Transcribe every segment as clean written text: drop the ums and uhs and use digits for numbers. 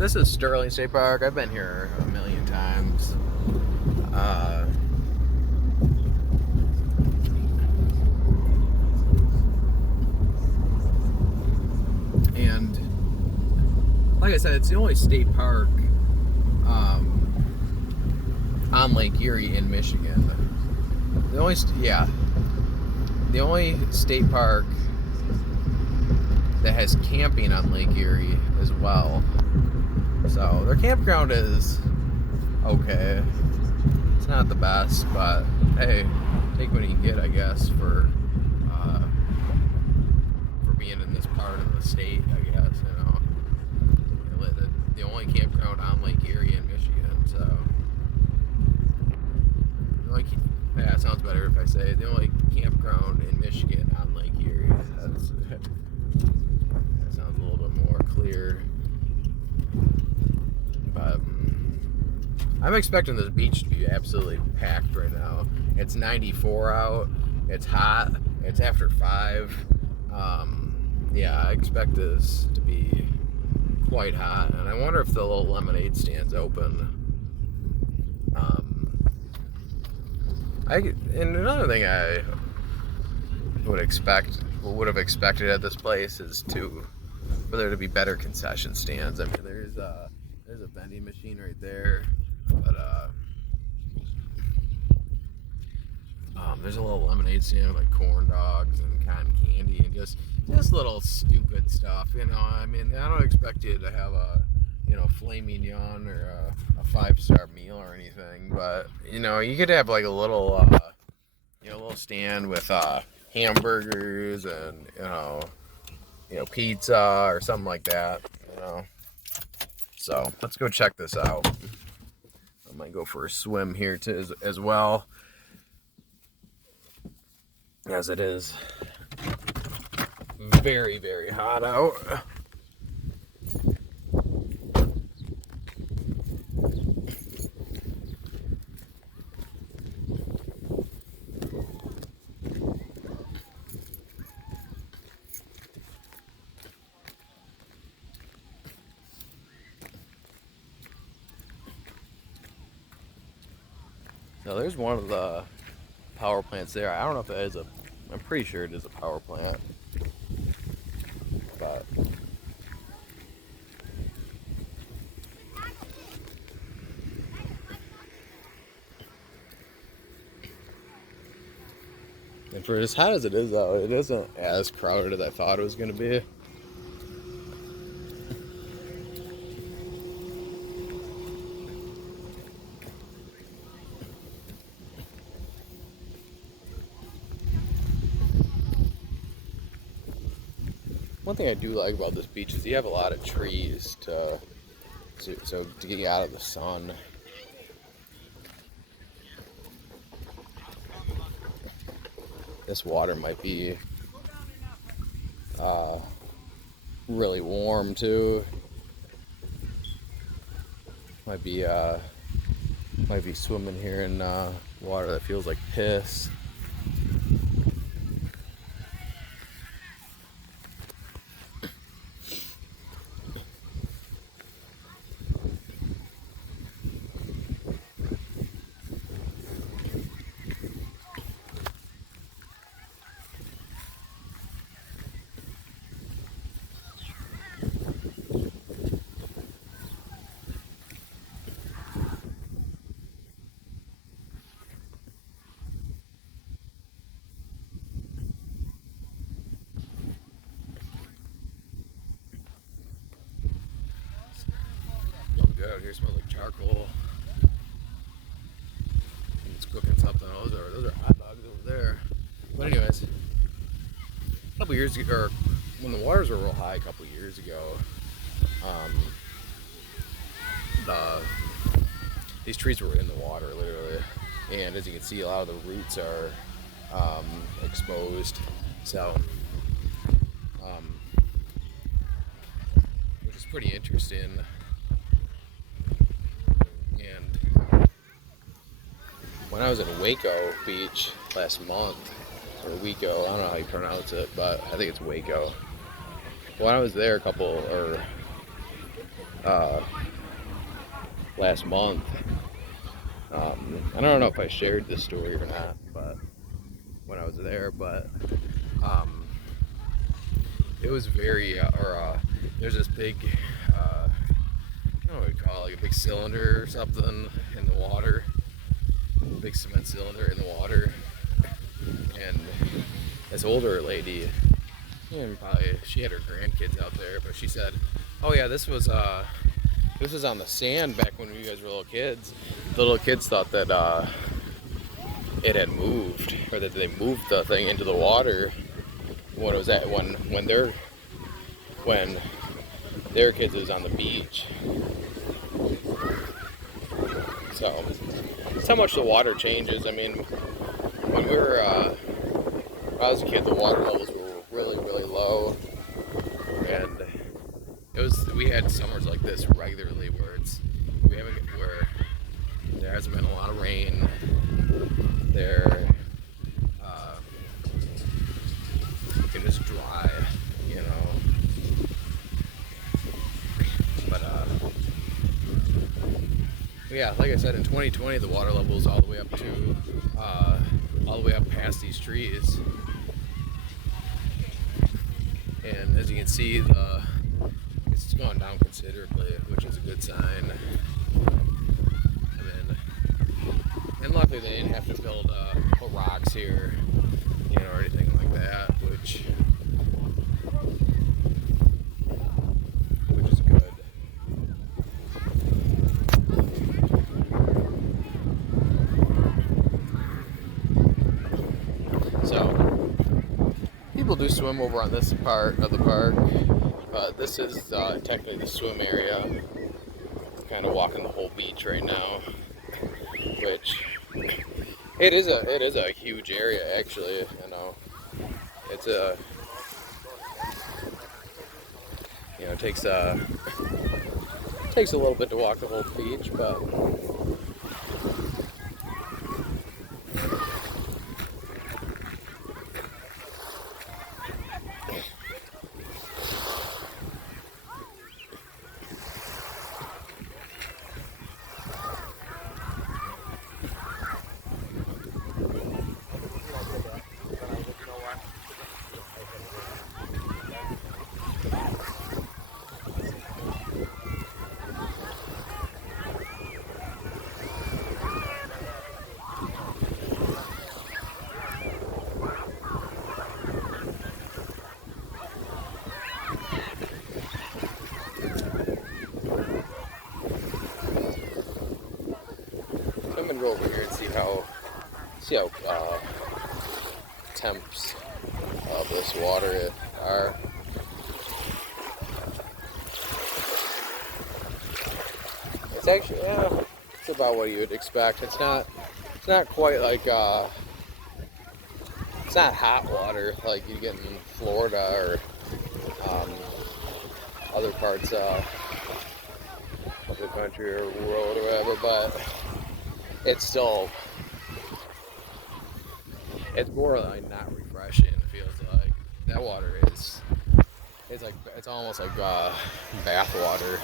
This is Sterling State Park. I've been here a million times. Uh, and like I said, it's the only state park on Lake Erie in Michigan. The only state park that has camping on Lake Erie as well. So their campground is okay. It's not the best, but hey, take what you can get, I guess, for being in this part of the state. I guess the only campground on Lake Erie in Michigan. So, like, yeah, it sounds better if I say the only campground in Michigan on Lake Erie. That sounds a little bit more clear. But I'm expecting this beach to be absolutely packed right now. It's 94 out. It's hot. It's after 5. Yeah, I expect this to be quite hot. And I wonder if the little lemonade stand's open. And another thing I would have expected at this place is for there to be better concession stands. I mean, there's a vending machine right there, but there's a little lemonade stand with like corn dogs and cotton candy and just little stupid stuff. I mean, I don't expect you to have a filet mignon or a 5-star meal or anything, but you could have like a little little stand with hamburgers and pizza or something like that. So let's go check this out. I might go for a swim here as well, as it is very, very hot out. So there's one of the power plants there. I don't know if that is I'm pretty sure it is a power plant. But and for as hot as it is, though, it isn't as crowded as I thought it was going to be. One thing I do like about this beach is you have a lot of trees to get you out of the sun. This water might be really warm too. Might be swimming here in water that feels like piss. Good out here, smells like charcoal. It's cooking something. Those are hot dogs over there. But anyways, a couple years ago, or when the waters were real high a couple years ago, these trees were in the water literally, and as you can see, a lot of the roots are exposed. So, which is pretty interesting. When I was in Waco Beach last month, or Waco, I don't know how you pronounce it, but I think it's Waco. When I was there uh, last month. I don't know if I shared this story or not, but when I was there, but um, it was very, there's this big, I don't know what you call it, like a big cylinder or something in the water, big cement cylinder in the water, and this older lady, probably she had her grandkids out there, but she said, "Oh yeah, this was on the sand back when you guys were little kids." The little kids thought that it had moved, or that they moved the thing into the water when it was at when their kids was on the beach. So that's how much the water changes. I mean, when when I was a kid, the water levels were really, really low, and we had summers like this regularly where there hasn't been a lot of rain. There, it is dry, you know. But yeah, like I said, in 2020, the water level is all the way up to all the way up past these trees, and as you can see, it's gone down considerably, which is a good sign. And luckily, they didn't have to put rocks here, or anything like that, which is good. So, people do swim over on this part of the park. This is technically the swim area. Kind of walking the whole beach right now, which it is a huge area actually. It's it takes a little bit to walk the whole beach, but I'm gonna go over here and see how temps of this water are. It's actually, it's about what you would expect. It's not quite like it's not hot water like you get in Florida or other parts of the country or world or whatever, but it's more like not refreshing. It feels like that water it's almost like bath water,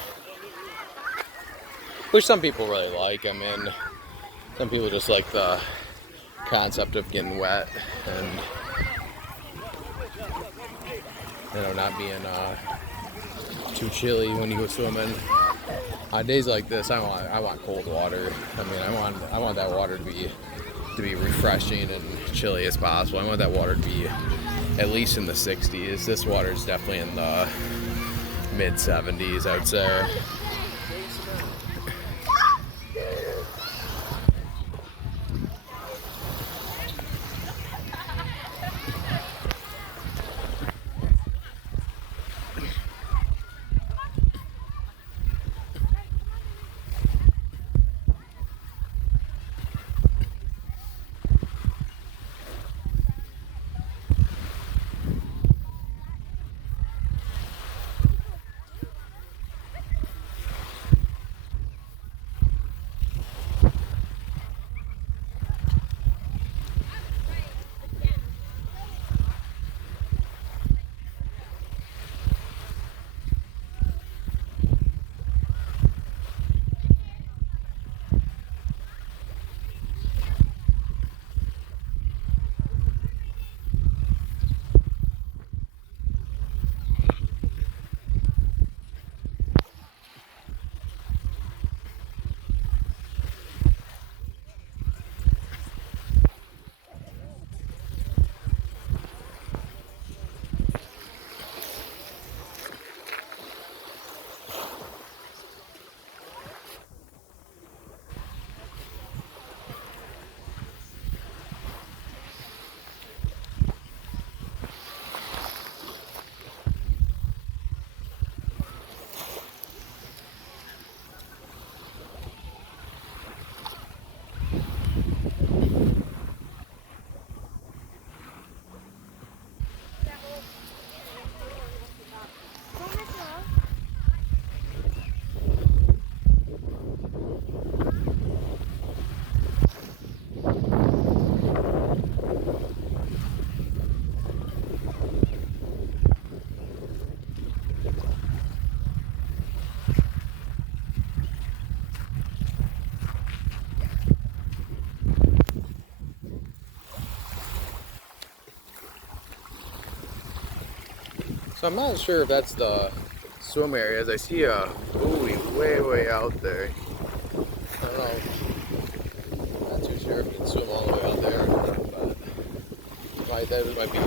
which some people really like. I mean, some people just like the concept of getting wet and not being too chilly when you go swimming. On days like this, I want cold water. I mean, I want that water to be refreshing and chilly as possible. I want that water to be at least in the 60s. This water is definitely in the mid 70s, I would say. So I'm not sure if that's the swim areas. I see a buoy way out there. I don't know. I'm not too sure if you can swim all the way out there, but that might be.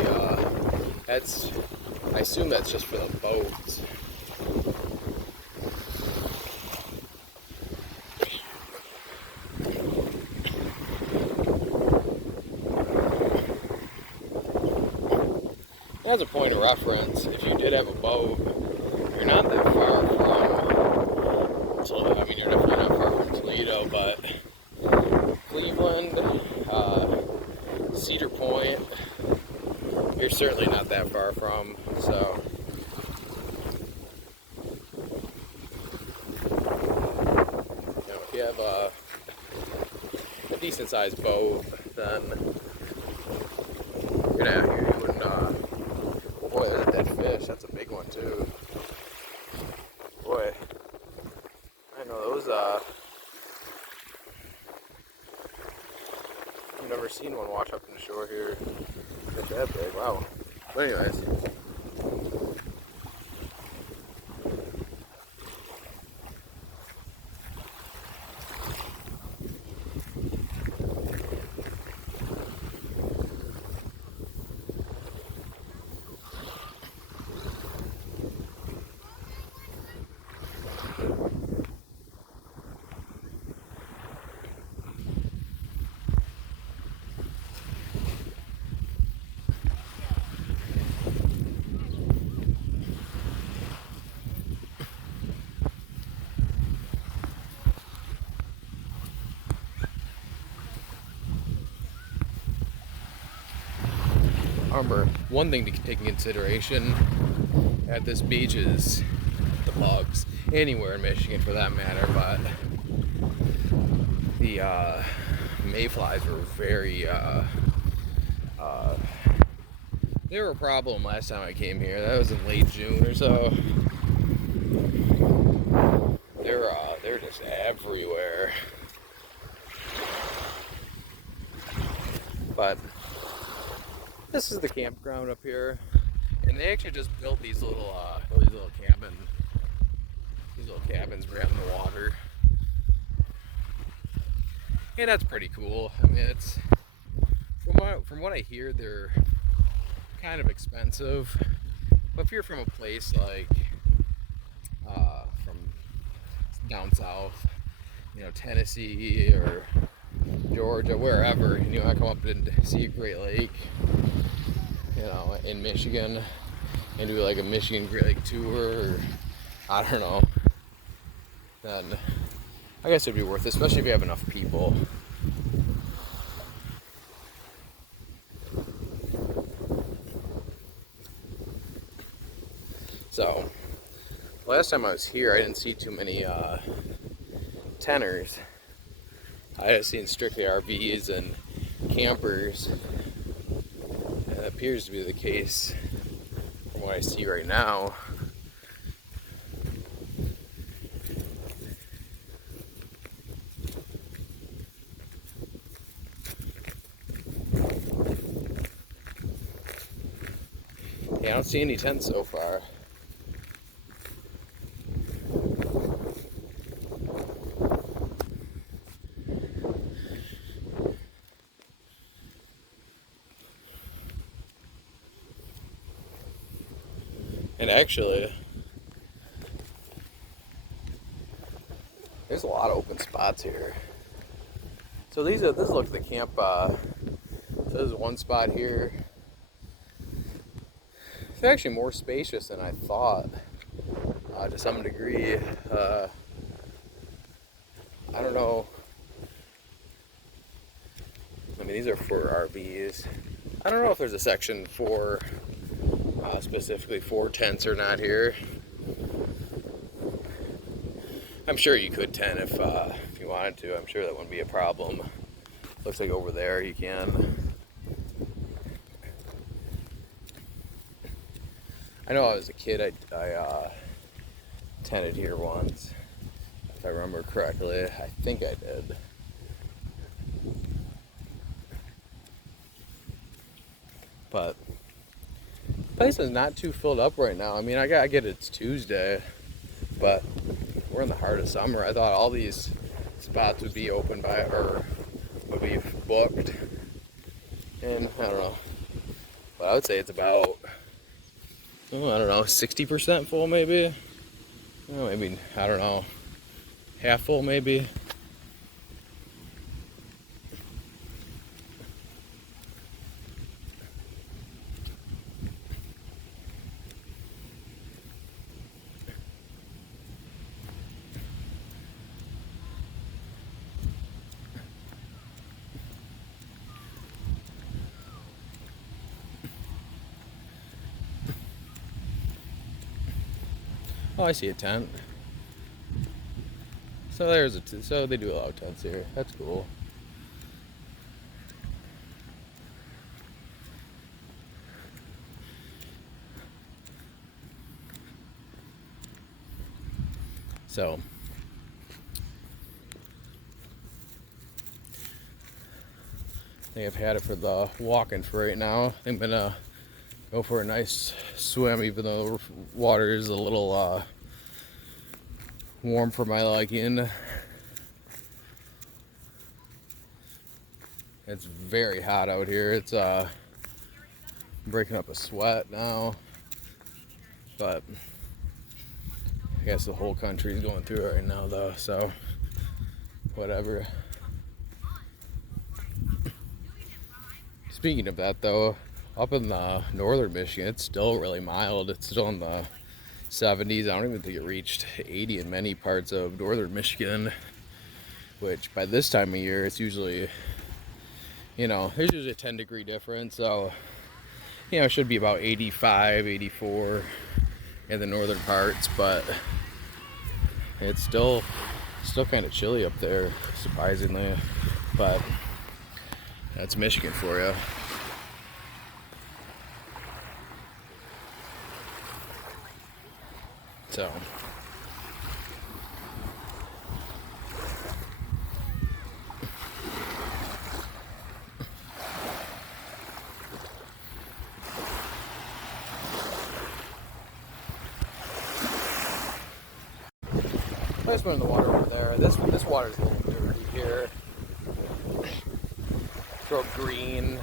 That's. I assume that's just for the boats. As a point of reference, if you did have a boat, you're not that far from Toledo. I mean, you're definitely not far from Toledo, but Cleveland, Cedar Point, you're certainly not that far from. So, if you have a decent sized boat, then you wouldn't. Boy, there's a dead fish. That's a big one too. Boy, I know those. I've never seen one wash up in the shore here. It's that big. Wow. But anyways. Remember, one thing to take in consideration at this beach is the bugs. Anywhere in Michigan for that matter, but the mayflies were very, they were a problem last time I came here. That was in late June or so. They're just everywhere. But this is the campground up here, and they actually just built these little cabins right in the water, and that's pretty cool. I mean, it's from what I hear, they're kind of expensive, but if you're from a place like from down south, Tennessee or Georgia, wherever, and you want to come up and see a Great Lake, in Michigan, and do like a Michigan Great Lake tour, or I don't know, then I guess it'd be worth it, especially if you have enough people. So, last time I was here, I didn't see too many tenors. I have seen strictly RVs and campers. And that appears to be the case from what I see right now. Yeah, I don't see any tents so far. And actually, there's a lot of open spots here. So this looks like the camp. There's one spot here. It's actually more spacious than I thought, to some degree. I don't know. I mean, these are for RVs. I don't know if there's a section for specifically for tents or not here. I'm sure you could tent if you wanted to. I'm sure that wouldn't be a problem. Looks like over there you can. I know as a kid I tented here once, if I remember correctly. I think I did. But Place is not too filled up right now. I mean, I get it's Tuesday, but we're in the heart of summer. I thought all these spots would be open by, or would be booked, and I don't know. But I would say it's about, oh, I don't know, 60% full maybe. Oh, maybe, I don't know, half full maybe. Oh, I see a tent. So there's so they do allow tents here. That's cool. So I think I've had it for the walking for right now. I'm gonna go for a nice swim, even though the water is a little warm for my liking. It's very hot out here. It's breaking up a sweat now, but I guess the whole country is going through it right now though, so whatever. Speaking of that though, up in northern Michigan, it's still really mild. It's still in the 70s. I don't even think it reached 80 in many parts of northern Michigan, which by this time of year, it's usually, there's usually a 10-degree difference. So, it should be about 85, 84 in the northern parts, but it's still kind of chilly up there, surprisingly. But that's Michigan for you. So I just went in the water over there. This water's a little dirty here. It's real green.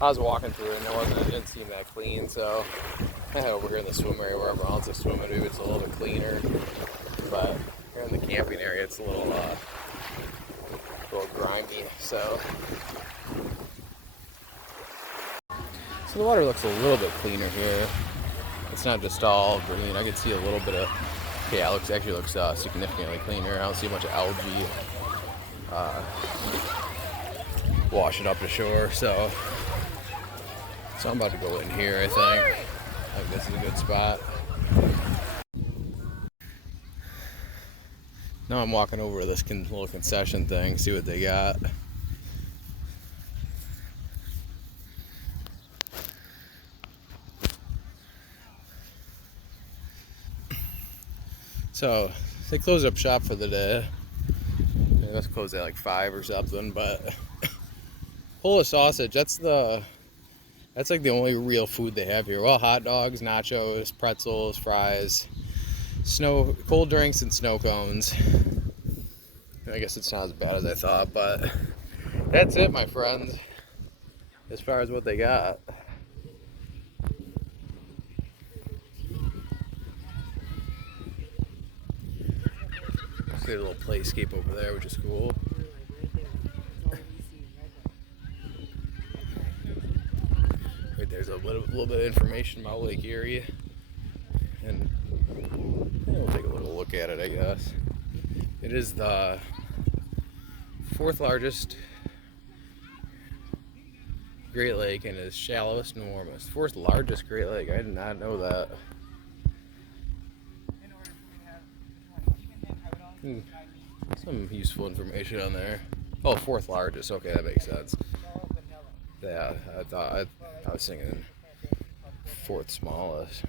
I was walking through it and it didn't seem that clean, so I head over here in the swim area where everyone else is swimming. Maybe it's a little bit cleaner, but here in the camping area, it's a little grimy. So the water looks a little bit cleaner here. It's not just all green. I can see a little bit of, yeah, it actually looks significantly cleaner. I don't see much algae washing up the shore. So I'm about to go in here, I think. I think this is a good spot. Now I'm walking over to this little concession thing, see what they got. So they closed up shop for the day. They must close at like 5 or something, but Polish sausage, that's like the only real food they have here. Well, hot dogs, nachos, pretzels, fries, cold drinks, and snow cones. I guess it's not as bad as I thought, but that's it, my friends, as far as what they got. See a little playscape over there, which is cool. Right there's a little bit of information about Lake Erie, and we'll take a little look at it, I guess. It is the 4th largest Great Lake and is shallowest and warmest. 4th largest Great Lake. I did not know that. Some useful information on there. Oh, 4th largest. Okay, that makes sense. Yeah, I was thinking 4th smallest.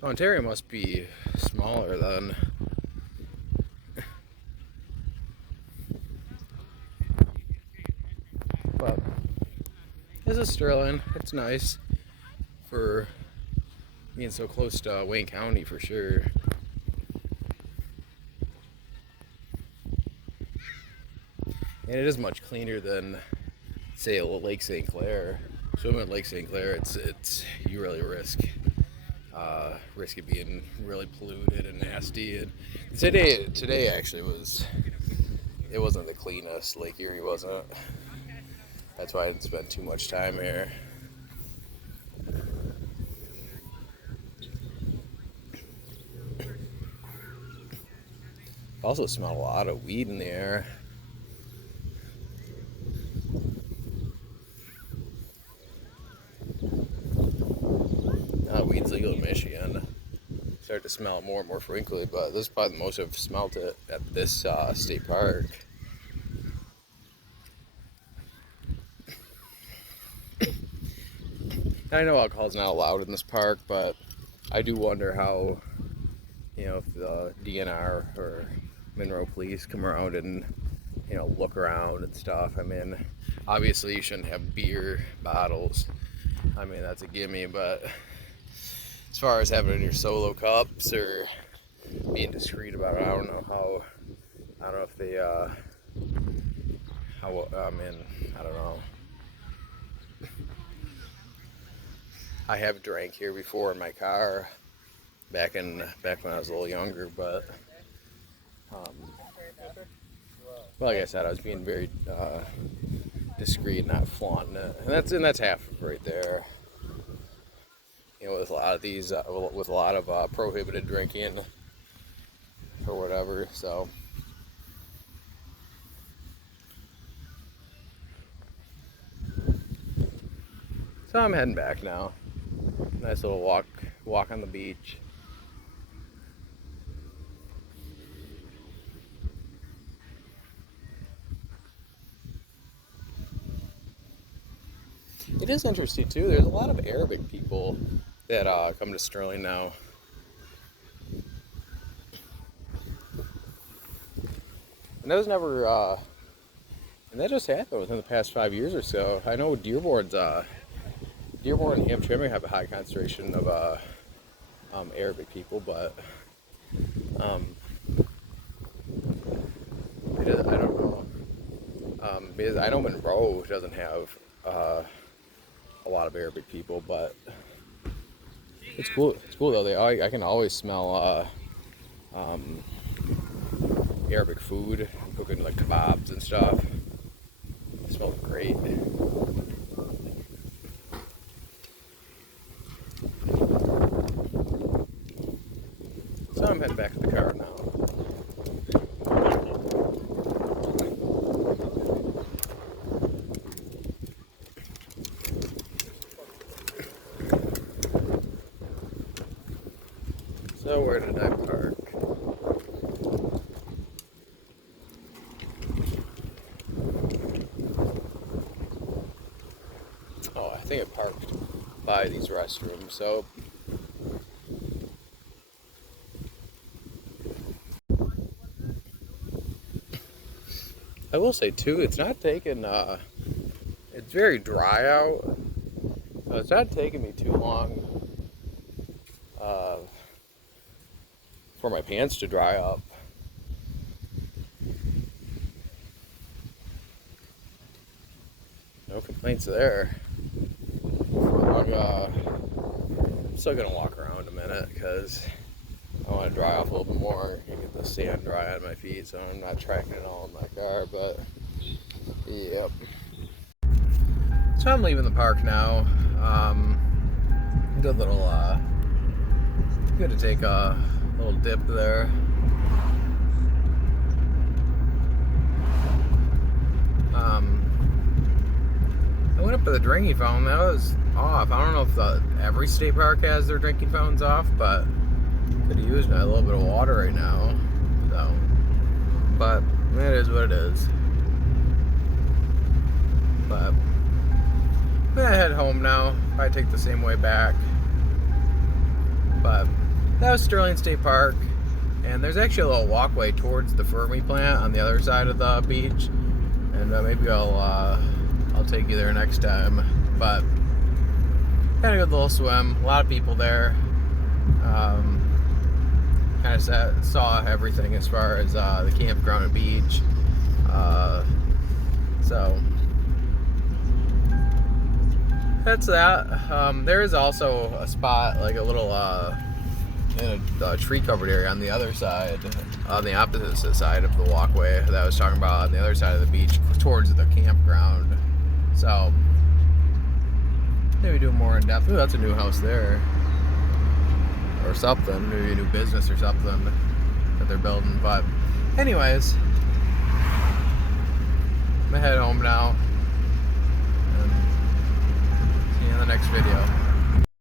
So Ontario must be smaller then. But there's this is Sterling. It's nice for being so close to Wayne County for sure. And it is much cleaner than, say, Lake St. Clair. Swimming at Lake St. Clair, it's you really risk it being really polluted and nasty. And today actually wasn't the cleanest. Lake Erie wasn't. That's why I didn't spend too much time here. Also smell a lot of weed in the air. Weed's legal in Michigan. Start to smell it more and more frequently, but this is probably the most I've smelled it at this state park. I know alcohol's not allowed in this park, but I do wonder how, if the DNR or Monroe Police come around and, look around and stuff. I mean, obviously you shouldn't have beer bottles. I mean, that's a gimme, but as far as having it in your solo cups or being discreet about it, I don't know if they, I don't know. I have drank here before in my car back when I was a little younger, but like I said, I was being very discreet, not flaunting it, and that's half of it right there. With a lot of these, with a lot of prohibited drinking or whatever, so. So I'm heading back now. Nice little walk on the beach. It is interesting too. There's a lot of Arabic people that come to Sterling now. And that was never, and that just happened within the past 5 years or so. I know Dearborn and Hamtramck have a high concentration of Arabic people, but I don't know. Because I know Monroe doesn't have a lot of Arabic people, but it's cool. It's cool though. I can always smell Arabic food, cooking like kebabs and stuff. It smells great. So I'm heading back to the car now. So where did I park? Oh, I think I parked by these restrooms, so I will say too, it's not taking, it's very dry out, so it's not taking me too long for my pants to dry up. No complaints there. I'm still gonna walk around a minute because I want to dry off a little bit more and get the sand dry on my feet, so I'm not tracking it all in my car. But yep. So I'm leaving the park now. Good little, good to take a little dip there. I went up to the drinking fountain. That was off. I don't know if every state park has their drinking fountains off, but could have used a little bit of water right now. So, but it is what it is. But I'm gonna head home now. Probably take the same way back. But that was Sterling State Park, and there's actually a little walkway towards the Fermi plant on the other side of the beach, and maybe I'll take you there next time. But had a good little swim. A lot of people there. Kind of saw everything as far as the campground and beach. So that's that. There is also a spot, like a little in a tree covered area on the other side, on the opposite side of the walkway that I was talking about, on the other side of the beach towards the campground. So maybe do more in depth. Ooh, that's a new house there, or something. Maybe a new business or something that they're building. But anyways, I'm gonna head home now and see you in the next video.